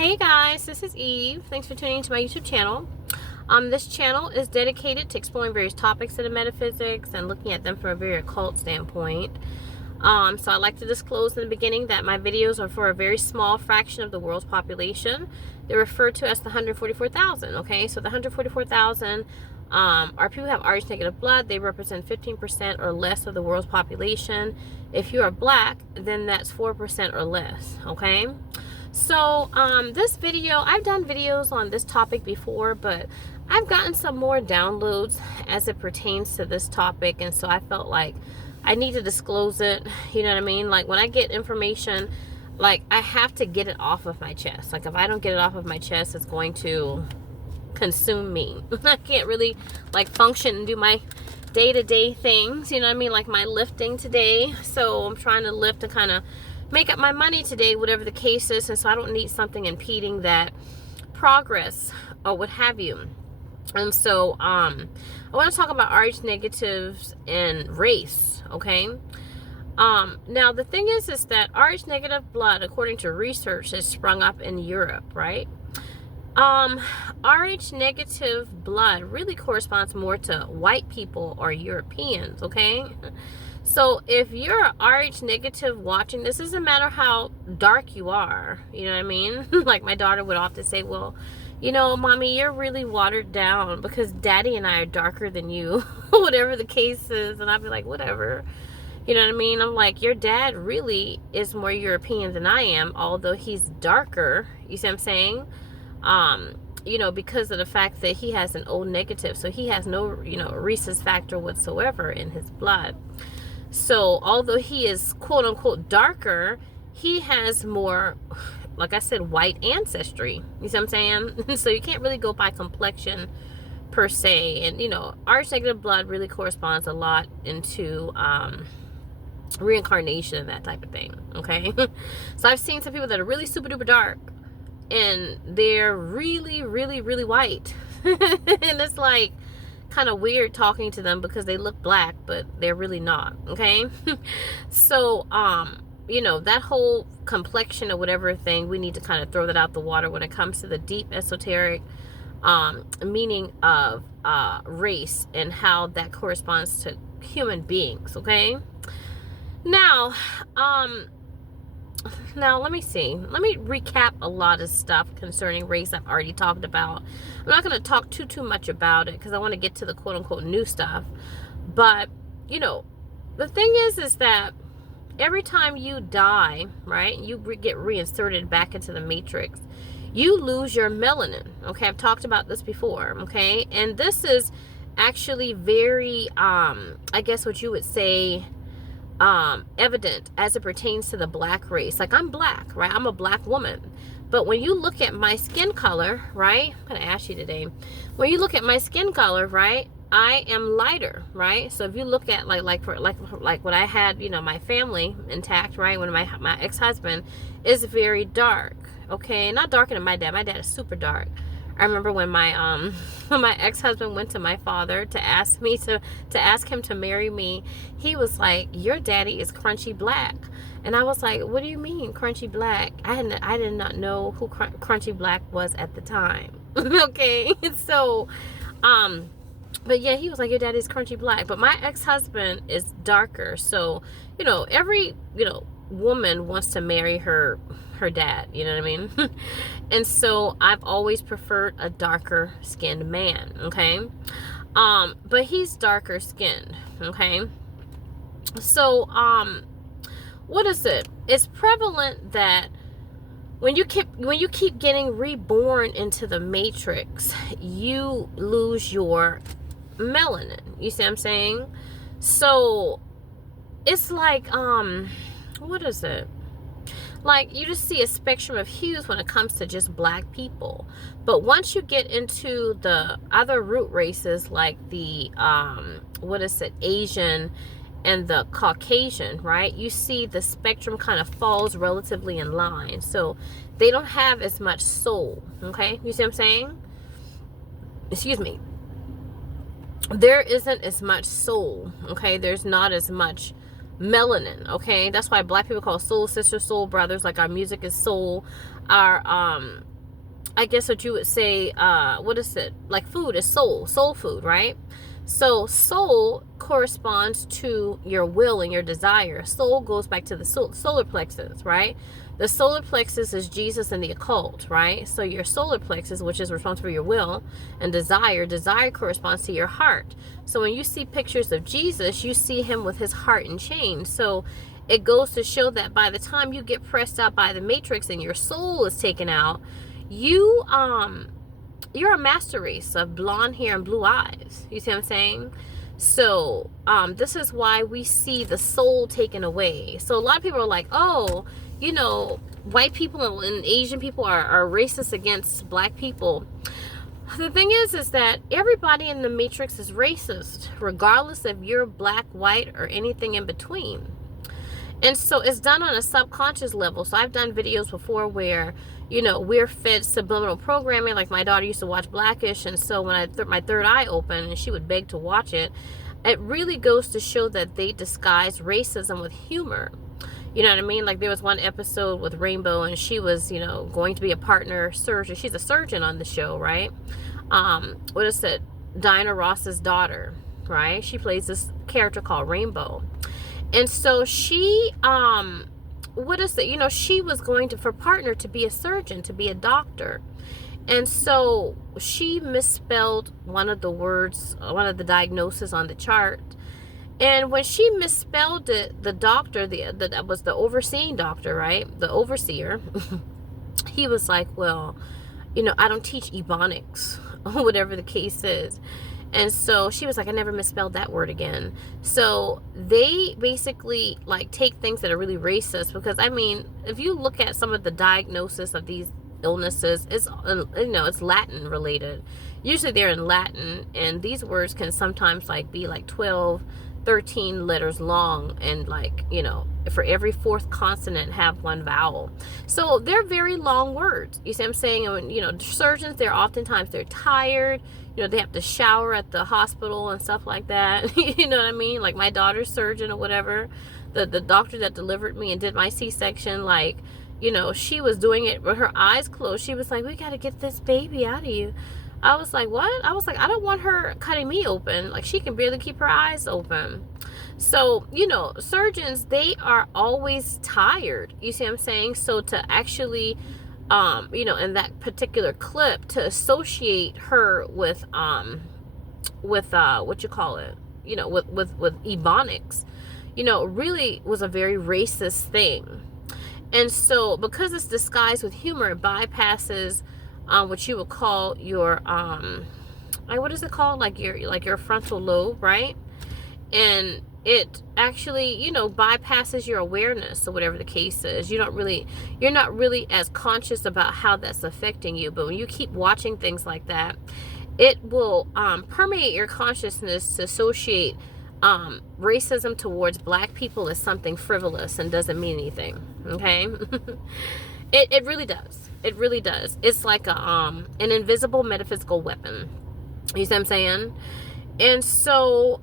Hey guys, this is Eve. Thanks for tuning into my YouTube channel. This channel is dedicated to exploring various topics in the metaphysics and looking at them from a very occult standpoint. So I'd like to disclose in the beginning that my videos are for a very small fraction of the world's population. They're referred to as the 144,000, okay? So the 144,000 are people who have Rh negative blood. They represent 15% or less of the world's population. If you are black, then that's 4% or less, okay? So this video, I've done videos on this topic before, but I've gotten some more downloads as it pertains to this topic, and so I felt like I need to disclose it. You know what I mean? Like, when I get information, like, I have to get it off of my chest. Like, if I don't get it off of my chest, it's going to consume me. I can't really, like, function and do my day-to-day things, you know what I mean? Like my lifting today. So I'm trying to lift to kind of make up my money today, whatever the case is, and so I don't need something impeding that progress or what have you. And so I want to talk about Rh negatives and race, okay? Now the thing is that Rh negative blood, according to research, has sprung up in Europe, right? Rh negative blood really corresponds more to white people or Europeans, okay? So if you're Rh negative watching, this doesn't matter how dark you are, you know what I mean? Like my daughter would often say, well, you know, mommy, you're really watered down because daddy and I are darker than you, whatever the case is. And I'd be like, whatever, you know what I mean? I'm like, your dad really is more European than I am, although he's darker, you see what I'm saying? You know, because of the fact that he has an O negative, so he has no, you know, rhesus factor whatsoever in his blood. So although he is quote unquote darker, he has more, like I said, white ancestry. You see what I'm saying? So you can't really go by complexion per se. And, you know, Rh negative blood really corresponds a lot into reincarnation and that type of thing. Okay. So I've seen some people that are really super duper dark and they're really, really, really white. And it's like kind of weird talking to them because they look black, but they're really not, okay? So, you know, that whole complexion or whatever thing, we need to kind of throw that out the water when it comes to the deep esoteric meaning of race and how that corresponds to human beings, okay? Now, let me see. Let me recap a lot of stuff concerning race I've already talked about. I'm not going to talk too much about it because I want to get to the quote-unquote new stuff. But, you know, the thing is that every time you die, right, you get reinserted back into the matrix, you lose your melanin. Okay, I've talked about this before, okay? And this is actually very, I guess what you would say, evident as it pertains to the black race. Like, I'm black, right? I'm a black woman. But when you look at my skin color, right? I'm going to ask you today. When you look at my skin color, right? I am lighter, right? So if you look at like when I had, you know, my family intact, right? When my ex-husband is very dark, okay? Not darker than my dad. My dad is super dark. I remember when my ex-husband went to my father to ask him to marry me, he was like, your daddy is crunchy black. And I was like, what do you mean crunchy black? I did not know who crunchy black was at the time. Okay. So but yeah, he was like, your daddy's crunchy black. But my ex-husband is darker. So, you know, every, you know, woman wants to marry her dad, you know what I mean? And so I've always preferred a darker skinned man, okay? But he's darker skinned, okay? So what is it? It's prevalent that when you keep getting reborn into the matrix, you lose your melanin. You see what I'm saying? So it's like what is it? Like, you just see a spectrum of hues when it comes to just black people. But once you get into the other root races, like the Asian and the Caucasian, right? You see the spectrum kind of falls relatively in line. So they don't have as much soul, okay? You see what I'm saying? Excuse me. There isn't as much soul, okay? There's not as much melanin, okay? That's why black people call soul sisters, soul brothers. Like, our music is soul, our I guess what you would say, what is it? Like food is soul food, right? So soul corresponds to your will and your desire. Soul goes back to the solar plexus, right? The solar plexus is Jesus in the occult, right? So your solar plexus, which is responsible for your will and desire corresponds to your heart. So when you see pictures of Jesus, you see him with his heart in chains. So it goes to show that by the time you get pressed out by the matrix and your soul is taken out, you're a master race of blonde hair and blue eyes. You see what I'm saying? So this is why we see the soul taken away. So a lot of people are like, oh, you know, white people and Asian people are racist against black people. The thing is that everybody in the matrix is racist, regardless if you're black, white, or anything in between. And so it's done on a subconscious level. So I've done videos before where, you know, we're fed subliminal programming. Like my daughter used to watch Blackish, and so when my third eye opened and she would beg to watch it, it really goes to show that they disguise racism with humor. You know what I mean? Like there was one episode with Rainbow, and she was, you know, going to be a partner surgeon. She's a surgeon on the show, right? What is it? Diana Ross's daughter, right? She plays this character called Rainbow. And so she, what is it? You know, she was going to, for partner, to be a surgeon, to be a doctor. And so she misspelled one of the words, one of the diagnoses on the chart. And when she misspelled it, the doctor, that was the overseeing doctor, right? The overseer, he was like, well, you know, I don't teach Ebonics, whatever the case is. And so she was like, I never misspelled that word again. So they basically like take things that are really racist, because I mean, if you look at some of the diagnosis of these illnesses, it's, you know, it's Latin related. Usually they're in Latin, and these words can sometimes like be like 12, 13 letters long, and like, you know, for every fourth consonant have one vowel. So they're very long words. You see what I'm saying? And, you know, surgeons, they're tired. You know, they have to shower at the hospital and stuff like that. You know what I mean? Like my daughter's surgeon or whatever, the doctor that delivered me and did my C-section, like, you know, she was doing it with her eyes closed. She was like, we got to get this baby out of you. I was like, what? I was like, I don't want her cutting me open. Like, she can barely keep her eyes open. So, you know, surgeons, they are always tired. You see what I'm saying? So to actually, you know, in that particular clip, to associate her with what you call it, you know, with Ebonics, you know, really was a very racist thing. And so because it's disguised with humor, it bypasses what you would call your what is it called, like your frontal lobe, right? And it actually, you know, bypasses your awareness, or whatever the case is. You're not really as conscious about how that's affecting you. But when you keep watching things like that, it will permeate your consciousness to associate racism towards black people as something frivolous and doesn't mean anything. Okay. It really does. It really does. It's like an invisible metaphysical weapon. You see what I'm saying? And so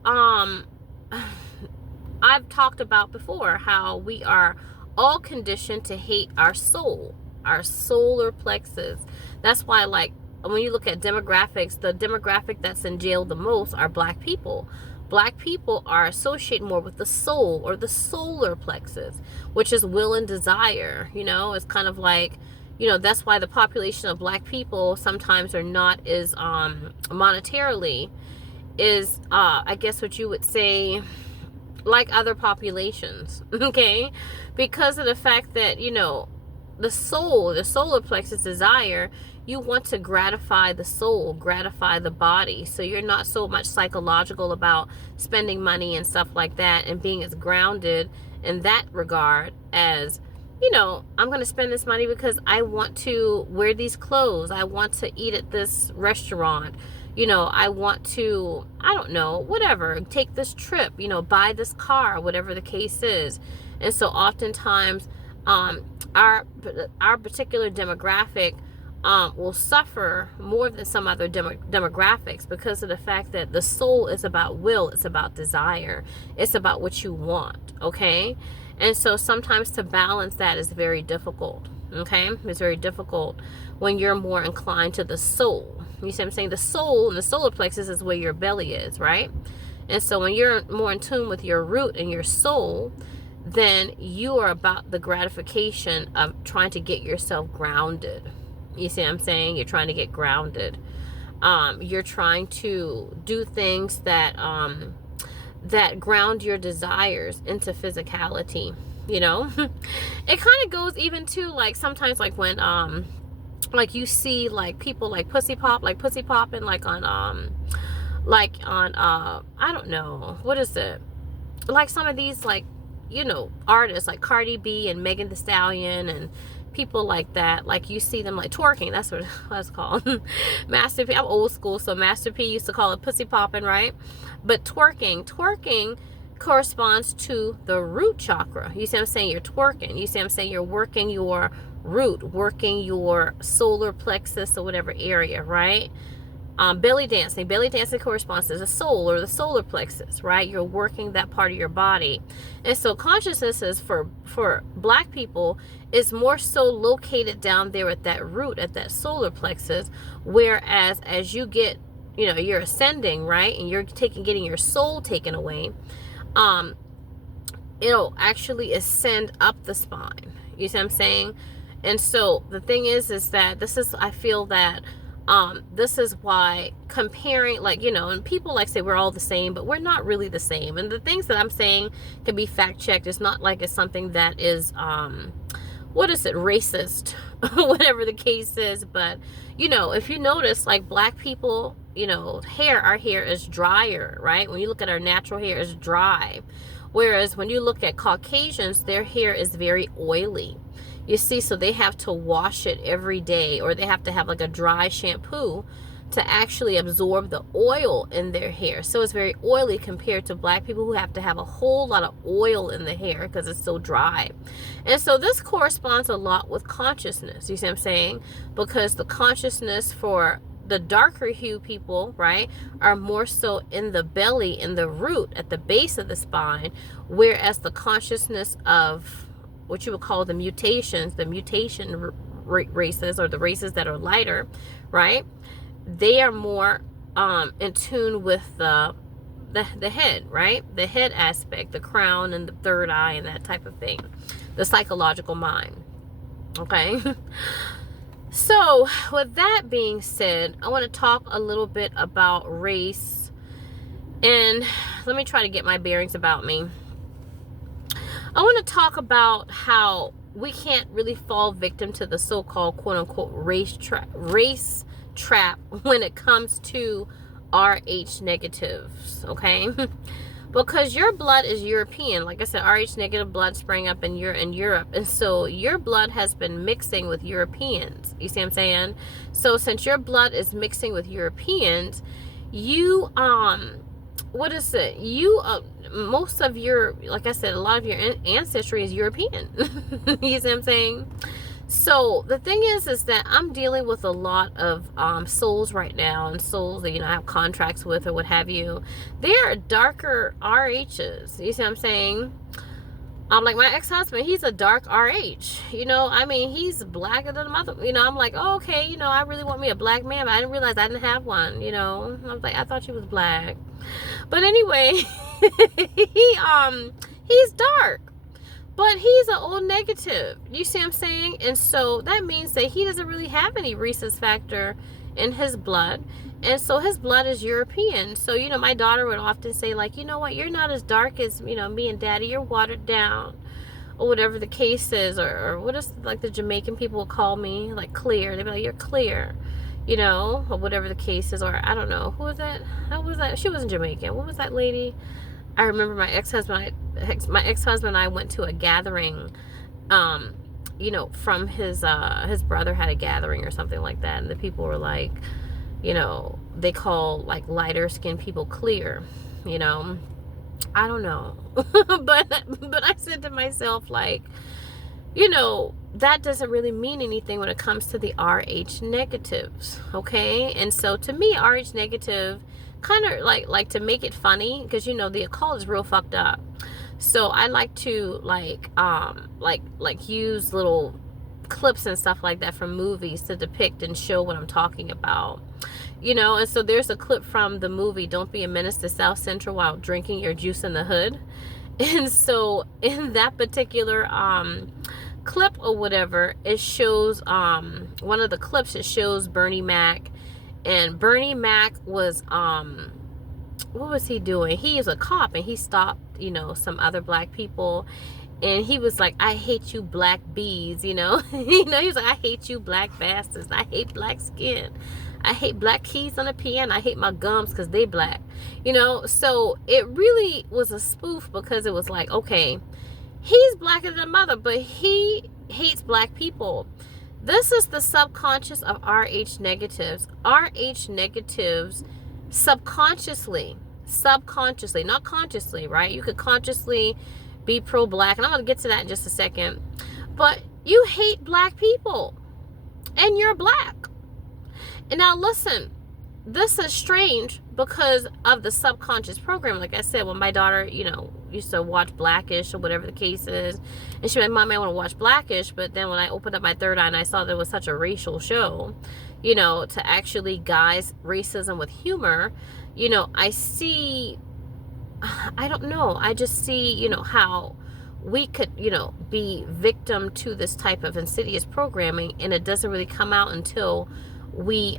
I've talked about before how we are all conditioned to hate our soul, our solar plexus. That's why, like, when you look at demographics, the demographic that's in jail the most are black people. Black people are associated more with the soul, or the solar plexus, which is will and desire. You know, it's kind of like, you know, that's why the population of black people sometimes are not as monetarily is I guess what you would say, like other populations. Okay, because of the fact that, you know, the solar plexus desire, you want to gratify the soul, gratify the body. So you're not so much psychological about spending money and stuff like that, and being as grounded in that regard as, you know, I'm going to spend this money because I want to wear these clothes. I want to eat at this restaurant. You know, I want to, I don't know, whatever, take this trip, you know, buy this car, whatever the case is. And so oftentimes our particular demographic will suffer more than some other demographics, because of the fact that the soul is about will, it's about desire, it's about what you want. Okay. And so sometimes to balance that is very difficult. Okay, it's very difficult when you're more inclined to the soul. You see what I'm saying? The soul and the solar plexus is where your belly is, right? And so when you're more in tune with your root and your soul, then you are about the gratification of trying to get yourself grounded. You see what I'm saying? You're trying to get grounded. You're trying to do things that that ground your desires into physicality. You know, it kind of goes even to like sometimes like when like you see like people like pussy popping like on I don't know, what is it, like some of these like, you know, artists like Cardi B and Megan Thee Stallion and people like that, like you see them like twerking. That's what it's called. Master P, I'm old school, so Master P used to call it pussy popping, right? But twerking corresponds to the root chakra. You see what I'm saying? You're twerking. You see what I'm saying? You're working your root, working your solar plexus or whatever area, right? Belly dancing corresponds to the soul or the solar plexus, right? You're working that part of your body. And so consciousness is for black people is more so located down there at that root, at that solar plexus, whereas as you get, you know, you're ascending, right, and you're getting your soul taken away, it'll actually ascend up the spine. You see what I'm saying? And so the thing is that I feel that this is why comparing, like, you know, and people like say we're all the same, but we're not really the same. And the things that I'm saying can be fact checked. It's not like it's something that is what is it, racist, whatever the case is. But you know, if you notice, like black people, you know, our hair is drier, right? When you look at our natural hair, is dry. Whereas when you look at Caucasians, their hair is very oily. You see, so they have to wash it every day, or they have to have like a dry shampoo to actually absorb the oil in their hair. So it's very oily compared to black people who have to have a whole lot of oil in the hair because it's so dry. And so this corresponds a lot with consciousness. You see what I'm saying? Because the consciousness for the darker hue people, right, are more so in the belly, in the root, at the base of the spine, whereas the consciousness of what you would call the mutation races, or the races that are lighter, right, they are more in tune with the head, right, the head aspect, the crown and the third eye and that type of thing, the psychological mind. Okay. So with that being said, I want to talk a little bit about race, and let me try to get my bearings about me. I want to talk about how we can't really fall victim to the so-called quote-unquote race trap when it comes to RH negatives, okay? Because your blood is European. Like I said, RH negative blood sprang up in Europe. And so your blood has been mixing with Europeans. You see what I'm saying? So since your blood is mixing with Europeans, you, what is it? You, most of your, like I said, a lot of your ancestry is European. You see what I'm saying? So the thing is that I'm dealing with a lot of souls right now, and souls that, you know, I have contracts with or what have you. They are darker RHs. You see what I'm saying? Like my ex-husband, he's a dark RH. You know, I mean, he's blacker than a mother. You know, I'm like, oh, okay, you know, I really want me a black man, but I didn't realize I didn't have one. You know, I was like, I thought she was black. But anyway, he's dark. But he's an old negative. You see what I'm saying? And so that means that he doesn't really have any rhesus factor in his blood. And so his blood is European. So, you know, my daughter would often say, like, you know what, you're not as dark as, you know, me and daddy. You're watered down. Or whatever the case is. Or what is, like, the Jamaican people will call me, like, clear. They'd be like, you're clear. You know, or whatever the case is. Or I don't know. Who was that? How was that? She wasn't Jamaican. What was that lady? I remember my ex-husband and I went to a gathering, you know, from his brother had a gathering or something like that. And the people were like, you know, they call like lighter skinned people clear, you know, I don't know. but I said to myself, like, you know, that doesn't really mean anything when it comes to the RH negatives. Okay. And so to me, RH negative, kind of like to make it funny, because you know the occult is real fucked up, so I like to like use little clips and stuff like that from movies to depict and show what I'm talking about. And so there's a clip from the movie Don't Be a Menace to South Central While Drinking Your Juice in the Hood. And so in that particular clip or whatever, it shows one of the clips, it shows Bernie Mac. And Bernie Mac was what was he doing? He is a cop, and he stopped some other black people, and he was like, I hate you black bees, he was like, I hate you black bastards, I hate black skin, I hate black keys on the piano, I hate my gums because they black. So it really was a spoof, because it was like, okay, he's blacker than a mother, but he hates black people. This is the subconscious of RH negatives. RH negatives subconsciously, not consciously, right? You could consciously be pro-black, and I'm going to get to that in just a second. But you hate black people, and you're black. And now listen, this is strange because of the subconscious program. Like I said, when my daughter, used to watch Blackish or whatever the case is, and she was like, Mom, I want to watch Blackish. But then when I opened up my third eye and I saw there was such a racial show, to actually guise racism with humor, I see, I don't know, I just see, how we could, be victim to this type of insidious programming, and it doesn't really come out until we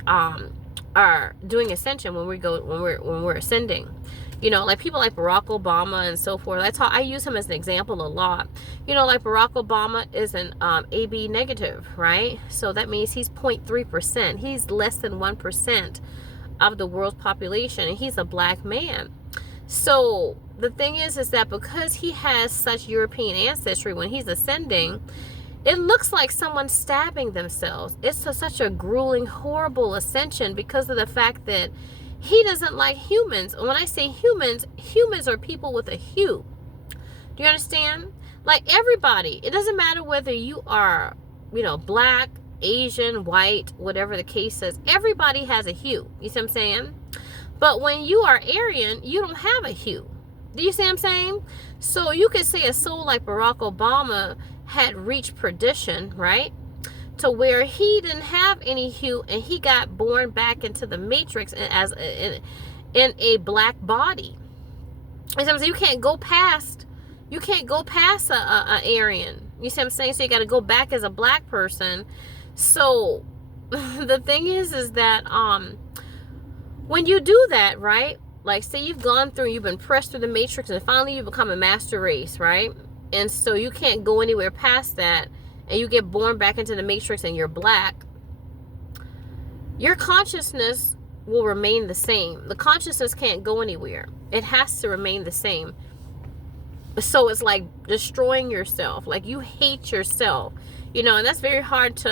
are doing ascension, when we're ascending. Like people like Barack Obama and so forth. I use him as an example a lot. Like Barack Obama is an AB negative, right? So that means he's 0.3%. He's less than 1% of the world's population, and he's a black man. So the thing is that because he has such European ancestry, when he's ascending, it looks like someone stabbing themselves. It's such a grueling, horrible ascension, because of the fact that he doesn't like humans. And when I say humans, humans are people with a hue. Do you understand? Like everybody, it doesn't matter whether you are, black, Asian, white, whatever the case is. Everybody has a hue. You see what I'm saying? But when you are Aryan, you don't have a hue. Do you see what I'm saying? So you could say a soul like Barack Obama had reached perdition, right? To where he didn't have any hue, and he got born back into the matrix as in a black body. And so you can't go past a Aryan. You see what I'm saying? So you got to go back as a black person. So the thing is that when you do that, right? Like say you've been pressed through the matrix, and finally you become a master race, right? And so you can't go anywhere past that, and you get born back into the matrix and you're black. Your consciousness will remain the same. The consciousness can't go anywhere. It has to remain the same. So it's like destroying yourself. Like you hate yourself, and that's very hard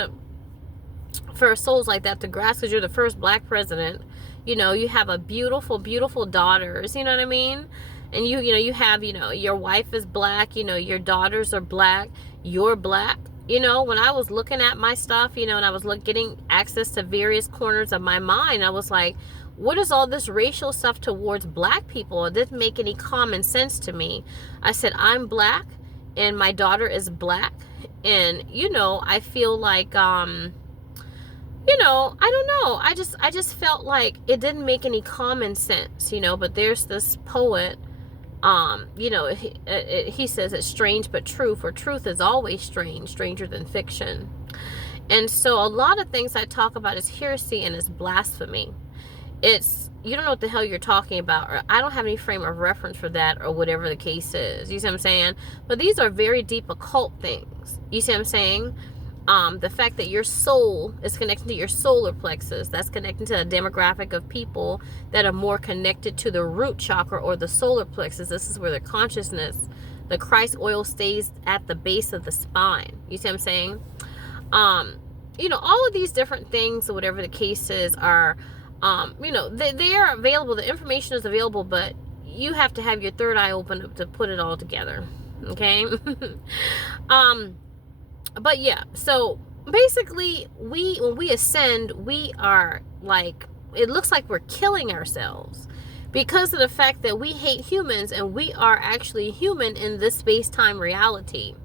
for souls like that to grasp, because you're the first black president. You have a beautiful, beautiful daughters, you know what I mean? And you have, your wife is black, your daughters are black, you're black. When I was looking at my stuff, and I was getting access to various corners of my mind, I was like, what is all this racial stuff towards black people? It didn't make any common sense to me. I said, I'm black, and my daughter is black, and, I feel like, I don't know. I just felt like it didn't make any common sense, but there's this poet, he says it's strange but true, for truth is always strange, stranger than fiction. And so a lot of things I talk about is heresy and is blasphemy. It's, you don't know what the hell you're talking about, or I don't have any frame of reference for that, or whatever the case is. You see what I'm saying? But these are very deep occult things. You see what I'm saying? The fact that your soul is connected to your solar plexus, that's connected to a demographic of people that are more connected to the root chakra or the solar plexus. This is where the consciousness, the Christ oil stays at the base of the spine. You see what I'm saying? All of these different things, or whatever the case is, are, they are available. The information is available, but you have to have your third eye open to put it all together. Okay? But yeah, so basically when we ascend, we are like, it looks like we're killing ourselves because of the fact that we hate humans, and we are actually human in this space-time reality.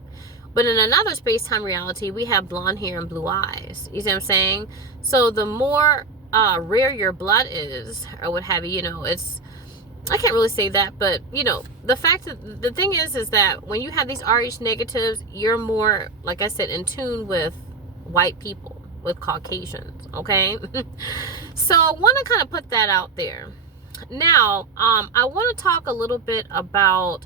But in another space-time reality, we have blonde hair and blue eyes. You see what I'm saying? So the more rare your blood is, or what have you, it's, I can't really say that, but the fact that the thing is that when you have these Rh negatives, you're more, like I said, in tune with white people, with Caucasians. Okay. So I want to kind of put that out there. Now, I want to talk a little bit about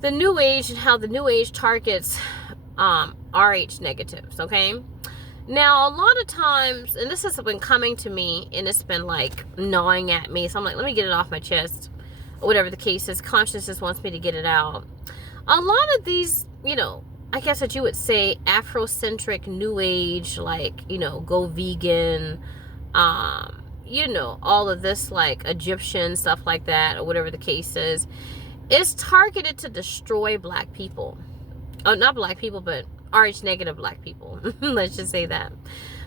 the New Age and how the New Age targets Rh negatives. Okay. Now, a lot of times, and this has been coming to me, and it's been like gnawing at me. So I'm like, let me get it off my chest, or whatever the case is. Consciousness wants me to get it out. A lot of these, I guess what you would say, Afrocentric New Age, like, go vegan, all of this, like Egyptian stuff like that, or whatever the case is targeted to destroy black people. Oh, not black people, but Rh negative black people. Let's just say that.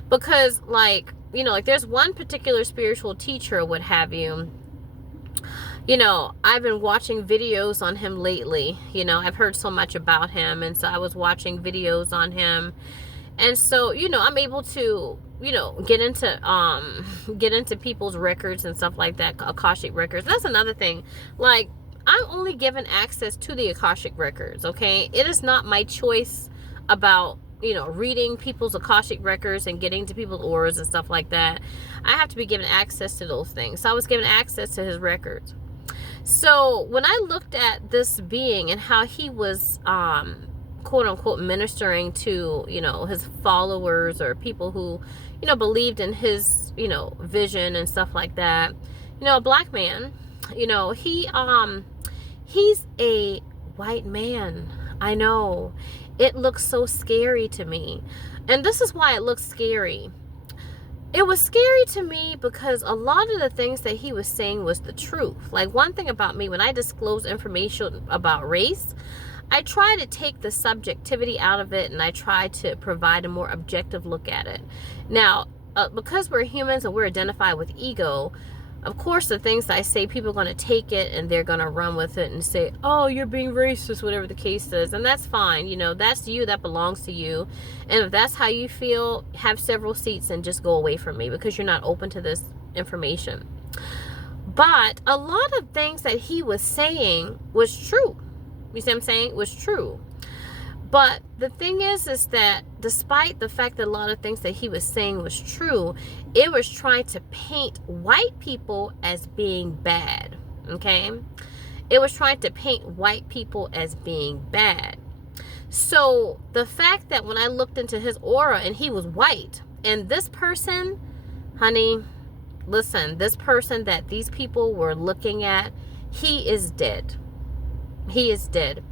Because like there's one particular spiritual teacher, what have you, I've been watching videos on him lately. I've heard so much about him, and so I was watching videos on him, and so I'm able to get into people's records and stuff like that, Akashic records. That's another thing. Like, I'm only given access to the Akashic records. Okay, it is not my choice about reading people's Akashic records and getting to people's auras and stuff like that. I have to be given access to those things. So I was given access to his records. So when I looked at this being and how he was quote unquote ministering to his followers, or people who believed in his vision and stuff like that, a black man, he's a white man. I know. It looks so scary to me. And this is why it looks scary. It was scary to me because a lot of the things that he was saying was the truth. Like, one thing about me, when I disclose information about race, I try to take the subjectivity out of it, and I try to provide a more objective look at it. Now, because we're humans and we're identified with ego, of course, the things that I say, people are going to take it and they're going to run with it and say, oh, you're being racist, whatever the case is. And that's fine. That's you. That belongs to you. And if that's how you feel, have several seats and just go away from me, because you're not open to this information. But a lot of things that he was saying was true. You see what I'm saying? It was true. But the thing is that despite the fact that a lot of things that he was saying was true, it was trying to paint white people as being bad. Okay? It was trying to paint white people as being bad. So the fact that when I looked into his aura and he was white, and this person, honey, listen, this person that these people were looking at, he is dead. He is dead.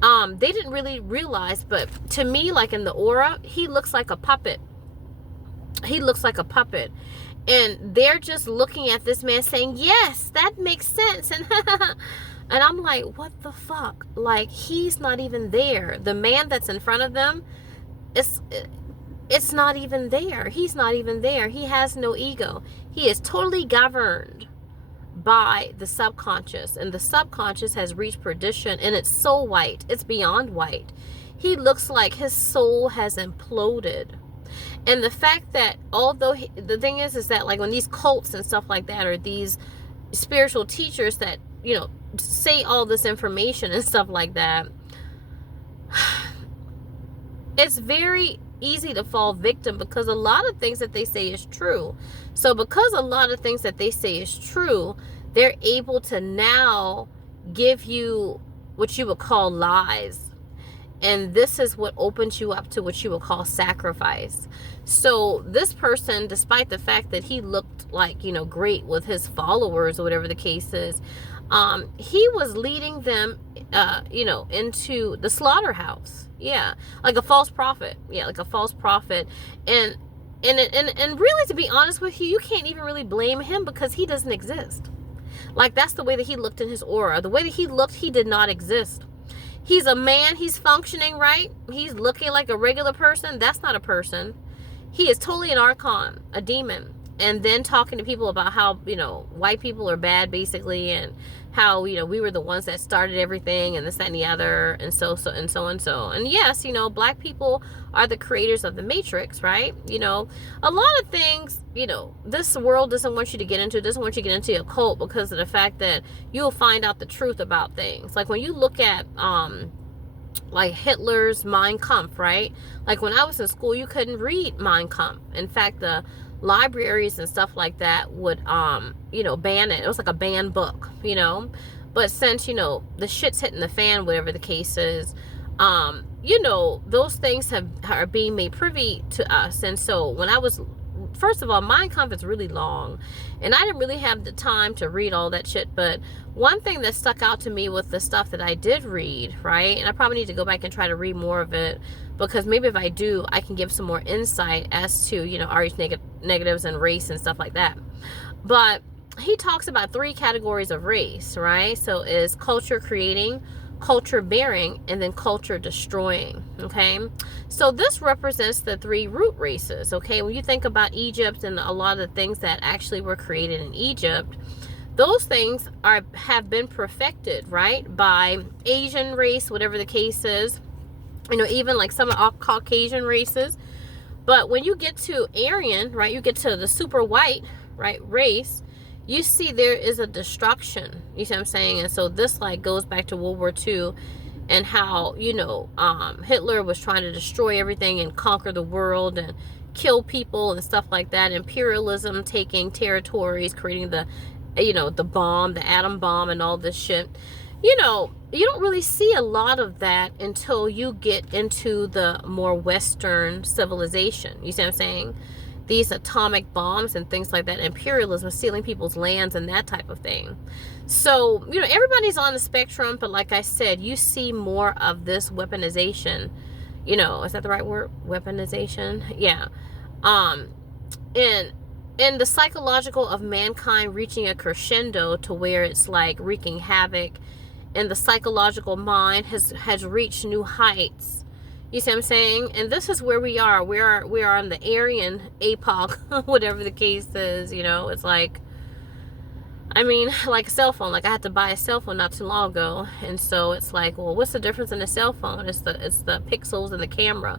They didn't really realize, but to me, like in the aura, he looks like a puppet. He looks like a puppet. And they're just looking at this man saying, yes, that makes sense. And and I'm like, what the fuck? Like, he's not even there. The man that's in front of them, it's not even there. He's not even there. He has no ego. He is totally governed by the subconscious, and the subconscious has reached perdition, and it's so white, it's beyond white. He looks like his soul has imploded. And the fact that, although the thing is that, like, when these cults and stuff like that, or these spiritual teachers that say all this information and stuff like that, it's very easy to fall victim, because a lot of things that they say is true. So because a lot of things that they say is true, they're able to now give you what you would call lies. And this is what opens you up to what you would call sacrifice. So this person, despite the fact that he looked like, great with his followers or whatever the case is, he was leading them, into the slaughterhouse. Yeah. Like a false prophet. Yeah. Like a false prophet. And really, to be honest with you, you can't even really blame him, because he doesn't exist. Like, that's the way that he looked in his aura. The way that he looked, he did not exist. He's a man. He's functioning right. He's looking like a regular person. That's not a person. He is totally an archon, a demon. and then talking to people about how, you know, white people are bad basically, and how, you know, we were the ones that started everything, and this, that, and the other, and so and yes, you know, black people are the creators of the Matrix, right? You know, a lot of things, you know, this world doesn't want you to get into, doesn't want you to get into a cult, because of the fact that you'll find out the truth about things. Like when you look at like Hitler's Mein Kampf, right? Like when I was in school, you couldn't read Mein Kampf. In fact, the libraries and stuff like that would you know, ban it. It was like a banned book, you know. But since, you know, the shit's hitting the fan, whatever the case is, you know, those things are being made privy to us. And so when I was, first of all, Mein Kampf is really long, and I didn't really have the time to read all that shit. But one thing that stuck out to me with the stuff that I did read, right, and I probably need to go back and try to read more of it, because maybe if I do, I can give some more insight as to, you know, RH negatives and race and stuff like that. But he talks about 3 categories of race, right? So is culture creating, culture bearing, and then culture destroying. Okay, so this represents the 3 root races. Okay, when you think about Egypt and a lot of the things that actually were created in Egypt, those things have been perfected, right, by Asian race, whatever the case is, you know, even like some Caucasian races. But when you get to Aryan, right, you get to the super white, right, race, you see there is a destruction. You see what I'm saying? And so this like goes back to World War II, and how, you know, Hitler was trying to destroy everything and conquer the world and kill people and stuff like that. Imperialism, taking territories, creating the, you know, the bomb, the atom bomb, and all this shit. You know, you don't really see a lot of that until you get into the more Western civilization. You see what I'm saying? These atomic bombs and things like that, imperialism, stealing people's lands and that type of thing. So, you know, everybody's on the spectrum, but like I said, you see more of this weaponization. You know, is that the right word? Weaponization? Yeah. And the psychological of mankind reaching a crescendo to where it's like wreaking havoc, and the psychological mind has reached new heights. You see what I'm saying? And this is where we are. We are on the Aryan epoch, whatever the case is. You know, it's like, I mean, like a cell phone. Like I had to buy a cell phone not too long ago, and so it's like, well, what's the difference in a cell phone? It's the pixels and the camera.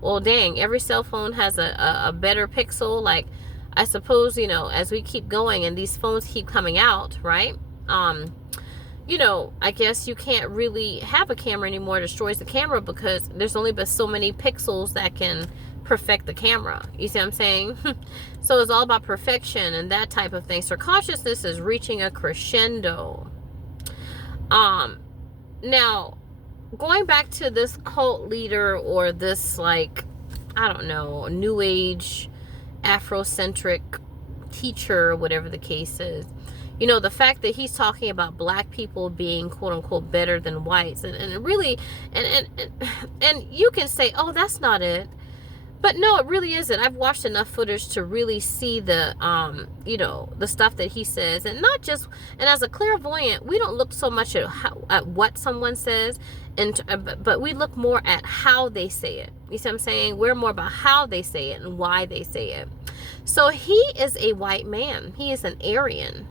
Well, dang, every cell phone has a better pixel. Like, I suppose, you know, as we keep going and these phones keep coming out, right? You know, I guess you can't really have a camera anymore. It destroys the camera because there's only but so many pixels that can perfect the camera. You see what I'm saying? So it's all about perfection and that type of thing. So consciousness is reaching a crescendo. Now, going back to this cult leader, or this, like, I don't know, new age Afrocentric teacher, and the case is, you know, the fact that he's talking about black people being quote unquote better than whites, and it really, and you can say, oh, that's not it, but no, it really isn't. I've watched enough footage to really see the you know, the stuff that he says, and not just, and as a clairvoyant, we don't look so much at what someone says, and but we look more at how they say it. You see what I'm saying? We're more about how they say it and why they say it. So he is a white man. He is an Aryan.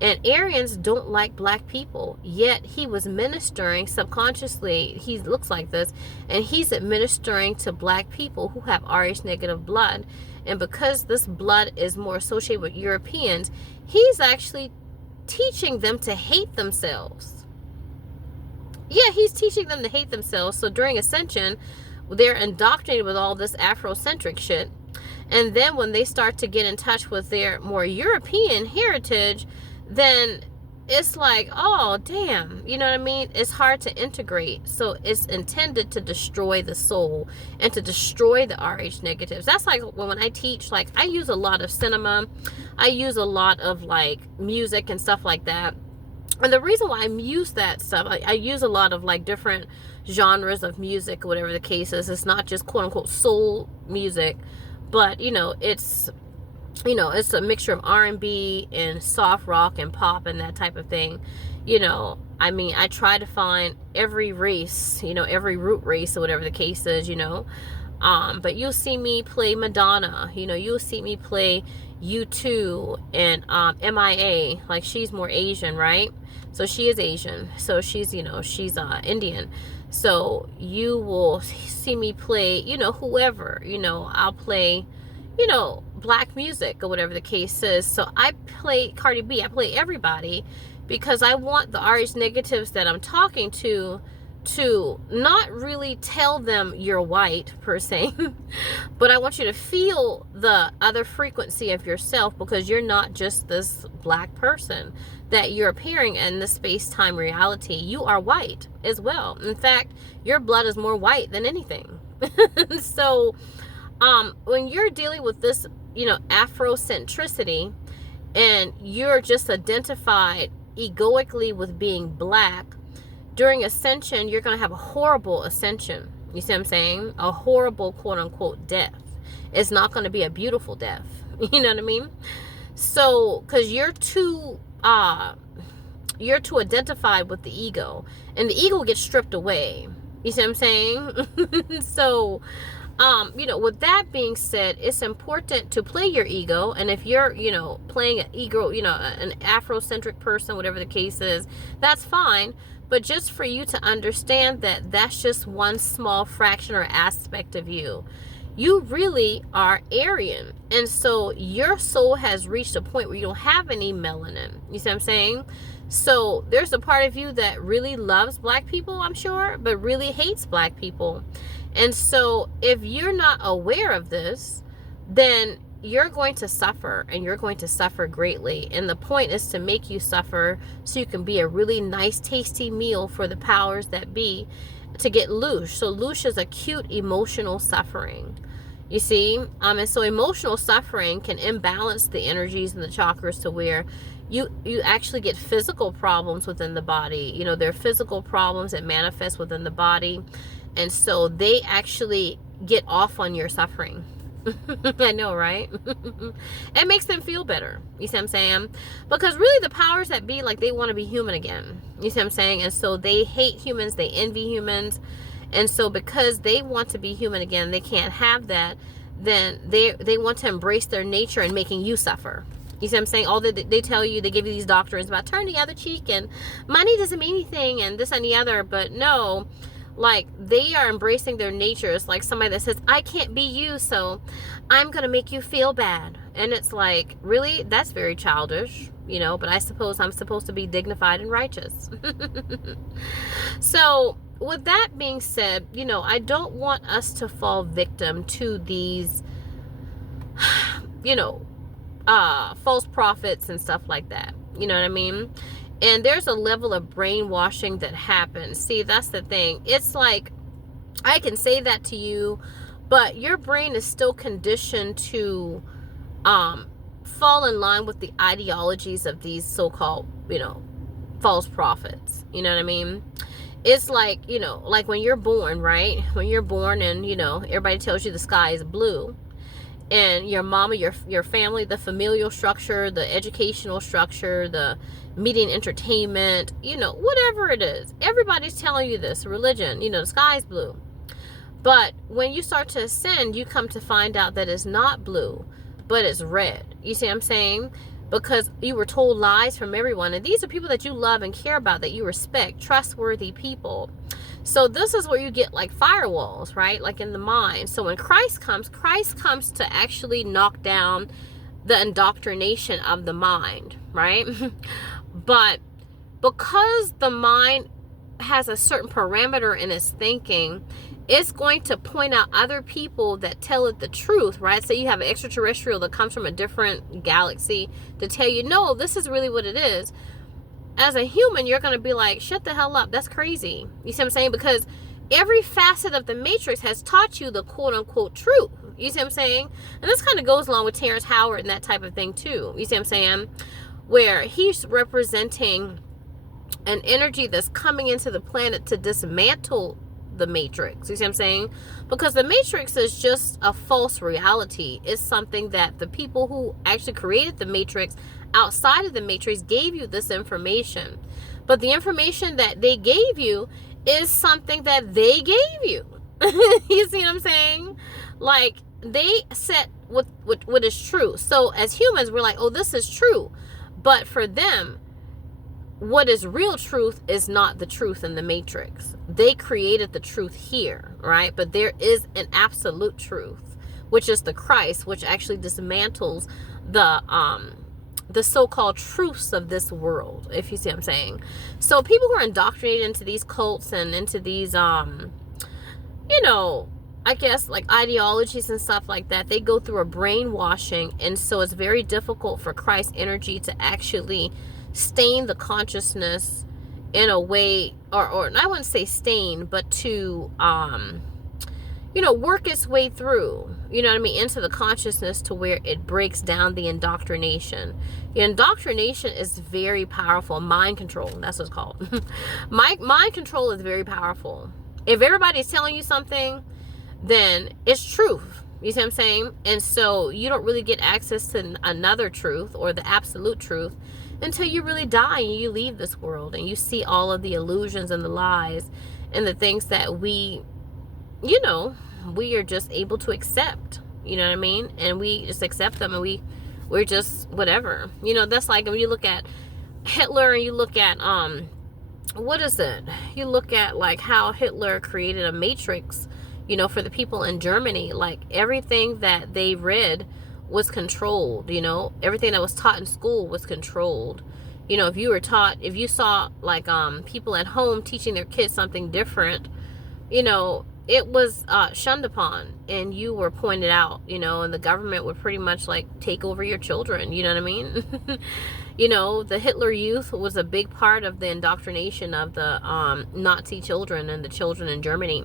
And Aryans don't like black people, yet he was ministering subconsciously. He looks like this, and he's administering to black people who have Rh negative blood. And because this blood is more associated with Europeans, he's actually teaching them to hate themselves. Yeah, he's teaching them to hate themselves. So during Ascension, they're indoctrinated with all this Afrocentric shit. And then when they start to get in touch with their more European heritage, then it's like, oh, damn, you know what I mean? It's hard to integrate. So it's intended to destroy the soul and to destroy the Rh negatives. That's like when I teach, like, I use a lot of cinema. I use a lot of, like, music and stuff like that. And the reason why I use that stuff, I use a lot of, like, different genres of music, whatever the case is. It's not just quote unquote soul music, but, you know, it's a mixture of R&B and soft rock and pop and that type of thing. You know, I mean, I try to find every race, you know, every root race or whatever the case is, you know. But you'll see me play Madonna, you'll see me play U2 and MIA. Like, she's more Asian, right? So she is Asian. So she's Indian. So you will see me play, whoever, I'll play, black music or whatever the case is. So I play Cardi B, I play everybody, because I want the RH negatives that I'm talking to not really tell them you're white per se, but I want you to feel the other frequency of yourself, because you're not just this black person that you're appearing in the space-time reality. You are white as well. In fact, your blood is more white than anything. So when you're dealing with this, Afrocentricity, and you're just identified egoically with being black, during ascension, you're going to have a horrible ascension. You see what I'm saying? A horrible, quote unquote, death. It's not going to be a beautiful death. You know what I mean? So, because you're too identified with the ego, and the ego gets stripped away. You see what I'm saying? So, with that being said, it's important to play your ego. And if you're, playing an ego, an Afrocentric person, whatever the case is, that's fine. But just for you to understand that that's just one small fraction or aspect of you. You really are Aryan. And so your soul has reached a point where you don't have any melanin. You see what I'm saying? So there's a part of you that really loves black people, I'm sure, but really hates black people. And so if you're not aware of this, then you're going to suffer, and you're going to suffer greatly. And the point is to make you suffer so you can be a really nice, tasty meal for the powers that be, to get loosh. So loosh is acute emotional suffering. You see? And so emotional suffering can imbalance the energies and the chakras to where you actually get physical problems within the body. There are physical problems that manifest within the body. And so they actually get off on your suffering. I know, right? It makes them feel better. You see what I'm saying? Because really the powers that be, like, they want to be human again. You see what I'm saying? And so they hate humans. They envy humans. And so because they want to be human again, they can't have that. Then they want to embrace their nature and making you suffer. You see what I'm saying? All that they tell you, they give you these doctrines about turn the other cheek and money doesn't mean anything and this and the other. But no, like, they are embracing their nature. It's like somebody that says, I can't be you, so I'm going to make you feel bad. And it's like, really? That's very childish, but I suppose I'm supposed to be dignified and righteous. So with that being said, I don't want us to fall victim to these, false prophets and stuff like that. You know what I mean? And there's a level of brainwashing that happens. See, that's the thing. It's like, I can say that to you, but your brain is still conditioned to fall in line with the ideologies of these so-called, false prophets. You know what I mean? It's like, like when you're born, right? When you're born and, everybody tells you the sky is blue. And your mama, your family, the familial structure, the educational structure, the media and entertainment, whatever it is. Everybody's telling you this. Religion, the sky's blue. But when you start to ascend, you come to find out that it's not blue, but it's red. You see what I'm saying? Because you were told lies from everyone. And these are people that you love and care about, that you respect, trustworthy people. So this is where you get like firewalls, right? Like in the mind. So when Christ comes to actually knock down the indoctrination of the mind, right? But because the mind has a certain parameter in its thinking, it's going to point out other people that tell it the truth, right? So you have an extraterrestrial that comes from a different galaxy to tell you, no, this is really what it is. As a human, you're going to be like, shut the hell up. That's crazy. You see what I'm saying? Because every facet of the Matrix has taught you the quote-unquote truth. You see what I'm saying? And this kind of goes along with Terrence Howard and that type of thing too. You see what I'm saying? Where he's representing an energy that's coming into the planet to dismantle the Matrix. You see what I'm saying? Because the Matrix is just a false reality. It's something that the people who actually created the Matrix outside of the Matrix gave you this information. But the information that they gave you is something that they gave you. You see what I'm saying? Like, they set what is true. So as humans, we're like, oh, this is true. But for them, what is real truth is not the truth in the matrix. They created the truth here, right? But there is an absolute truth, which is the Christ, which actually dismantles the so-called truths of this world, if you see what I'm saying. So people who are indoctrinated into these cults and into these you know, I guess like ideologies and stuff like that, they go through a brainwashing, and so it's very difficult for Christ's energy to actually stain the consciousness in a way, or I wouldn't say stain, but to you know, work its way through, you know what I mean, into the consciousness to where it breaks down the indoctrination. The indoctrination is very powerful. Mind control, that's what it's called. Mind control is very powerful. If everybody's telling you something, then it's truth. You see what I'm saying? And so you don't really get access to another truth or the absolute truth until you really die and you leave this world and you see all of the illusions and the lies and the things that we, you know, we are just able to accept. You know what I mean? And we just accept them, and we're just whatever. You know, that's like when you look at Hitler and you look at what is it? You look at like how Hitler created a matrix, you know, for the people in Germany. Like everything that they read was controlled, you know, everything that was taught in school was controlled. You know, if you were taught, if you saw like people at home teaching their kids something different, you know, it was shunned upon, and you were pointed out, you know, and the government would pretty much like take over your children, you know what I mean? You know, the Hitler Youth was a big part of the indoctrination of the Nazi children and the children in Germany.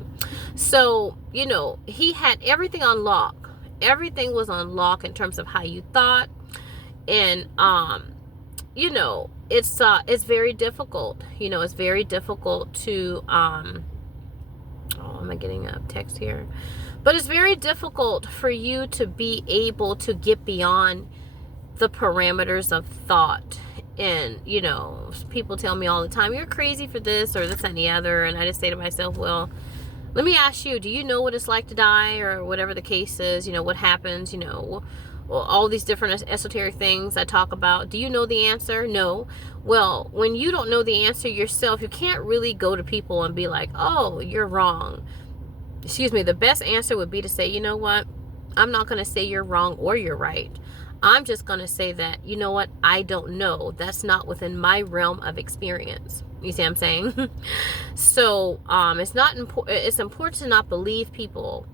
So, you know, he had everything on lock. Everything was on lock in terms of how you thought. And, you know, it's very difficult. You know, it's very difficult to, am I getting a text here? But it's very difficult for you to be able to get beyond the parameters of thought. And, you know, people tell me all the time, you're crazy for this or this and the other. And I just say to myself, well, let me ask you, do you know what it's like to die, or whatever the case is? You know, what happens, you know, well, all these different esoteric things I talk about. Do you know the answer? No. Well, when you don't know the answer yourself, you can't really go to people and be like, oh, you're wrong. Excuse me. The best answer would be to say, you know what? I'm not going to say you're wrong or you're right. I'm just going to say that, you know what? I don't know. That's not within my realm of experience. You see what I'm saying? So, it's important to not believe people.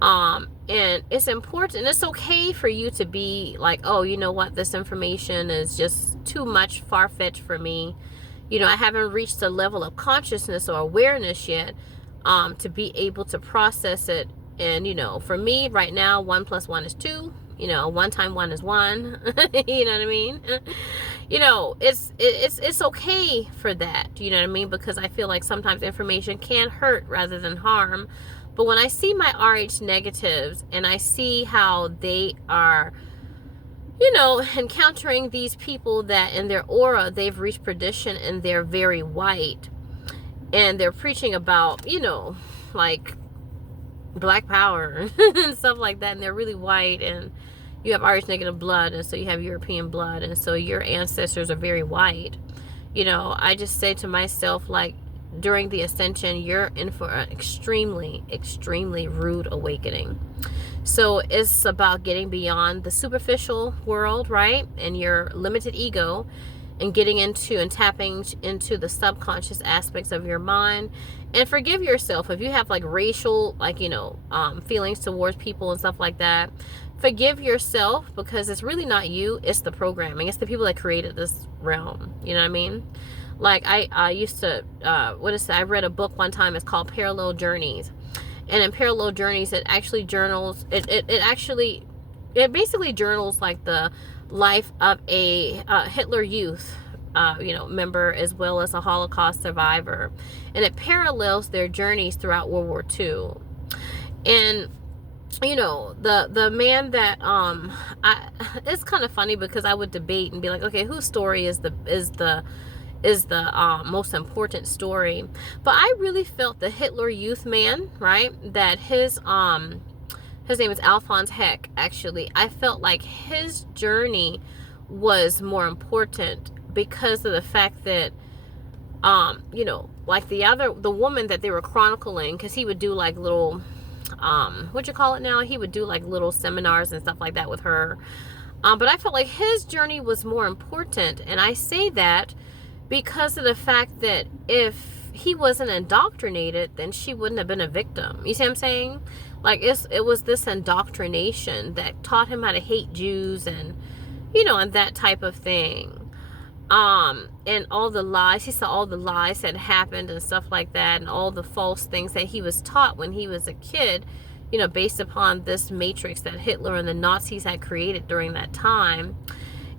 And it's important, it's okay for you to be like, oh, you know what? This information is just too much, far-fetched for me. You know, I haven't reached a level of consciousness or awareness yet, to be able to process it. And, you know, for me right now, 1 + 1 is 2. You know, 1 × 1 is 1. You know what I mean? You know, it's okay for that. You know what I mean? Because I feel like sometimes information can hurt rather than harm. But when I see my RH negatives and I see how they are, you know, encountering these people that in their aura, they've reached perdition and they're very white, and they're preaching about, you know, like black power and stuff like that, and they're really white, and you have RH negative blood, and so you have European blood, and so your ancestors are very white. You know, I just say to myself, like, during the ascension, you're in for an extremely, extremely rude awakening. So it's about getting beyond the superficial world, right, and your limited ego, and getting into and tapping into the subconscious aspects of your mind. And forgive yourself if you have like racial, like, you know, feelings towards people and stuff like that. Forgive yourself, because it's really not you, it's the programming, it's the people that created this realm. You know what I mean? Like I used to I read a book one time, it's called Parallel Journeys. And in Parallel Journeys, it actually journals, it basically journals like the life of a Hitler Youth you know, member, as well as a Holocaust survivor, and it parallels their journeys throughout World War II. And you know, the man that it's kind of funny, because I would debate and be like, okay, whose story is the most important story? But I really felt the Hitler Youth man, right, that his his name is Alphonse Heck, actually. I felt like his journey was more important because of the fact that, you know, like the woman that they were chronicling, because he would do like little, what you call it now? He would do like little seminars and stuff like that with her. But I felt like his journey was more important. And I say that because of the fact that if he wasn't indoctrinated, then she wouldn't have been a victim. You see what I'm saying? Like, it was this indoctrination that taught him how to hate Jews and, you know, and that type of thing. And all the lies, he saw all the lies that happened and stuff like that, and all the false things that he was taught when he was a kid, you know, based upon this matrix that Hitler and the Nazis had created during that time.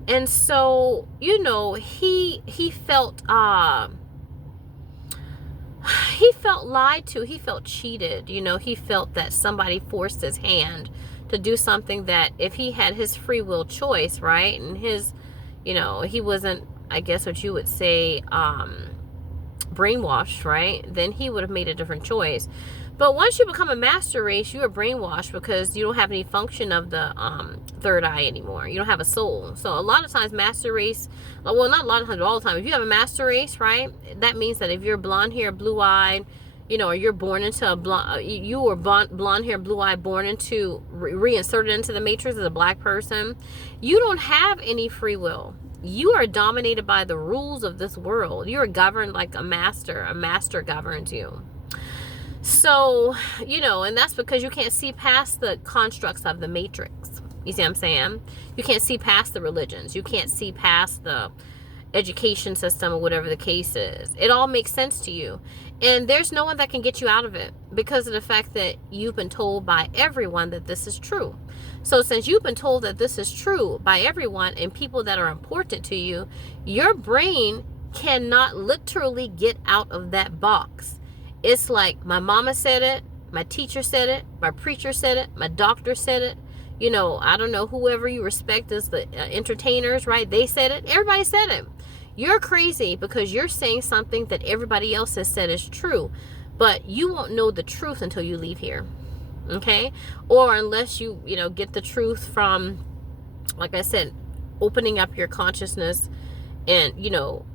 And so, you know, he felt lied to, he felt cheated, you know, he felt that somebody forced his hand to do something that if he had his free will choice, right, and his, you know, he wasn't, I guess what you would say, brainwashed, right, then he would have made a different choice. But once you become a master race, you are brainwashed because you don't have any function of the third eye anymore. You don't have a soul. So a lot of times master race, well, not a lot of times, but all the time, if you have a master race, right, that means that if you're blonde hair, blue eyed, you know, or you're born into a blonde, you were blonde hair, blue eye, born into, reinserted into the matrix as a black person, you don't have any free will. You are dominated by the rules of this world. You are governed like a master. A master governs you. So, you know, and that's because you can't see past the constructs of the matrix. You see what I'm saying? You can't see past the religions. You can't see past the education system or whatever the case is. It all makes sense to you. And there's no one that can get you out of it because of the fact that you've been told by everyone that this is true. So since you've been told that this is true by everyone and people that are important to you, your brain cannot literally get out of that box. It's like my mama said it, my teacher said it, my preacher said it, my doctor said it. You know, I don't know, whoever you respect as the entertainers, right? They said it. Everybody said it. You're crazy because you're saying something that everybody else has said is true. But you won't know the truth until you leave here. Okay? Or unless you know, get the truth from, like I said, opening up your consciousness and, you know,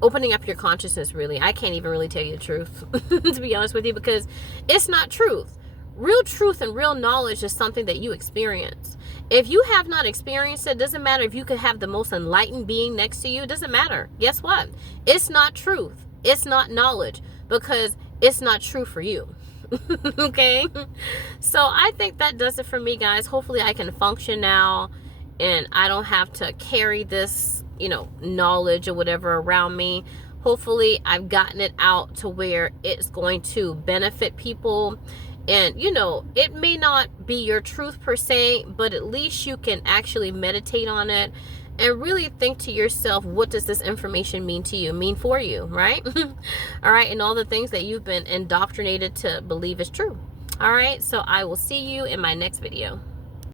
opening up your consciousness, really. I can't even really tell you the truth, to be honest with you, because it's not truth. Real truth and real knowledge is something that you experience. If you have not experienced it, doesn't matter if you could have the most enlightened being next to you, it doesn't matter. Guess what? It's not truth. It's not knowledge because it's not true for you. Okay? So I think that does it for me, guys. Hopefully I can function now and I don't have to carry this, you know, knowledge or whatever around me. Hopefully I've gotten it out to where it's going to benefit people. And, you know, it may not be your truth per se, but at least you can actually meditate on it and really think to yourself, what does this information mean to you, mean for you, right? All right, and all the things that you've been indoctrinated to believe is true. All right, so I will see you in my next video.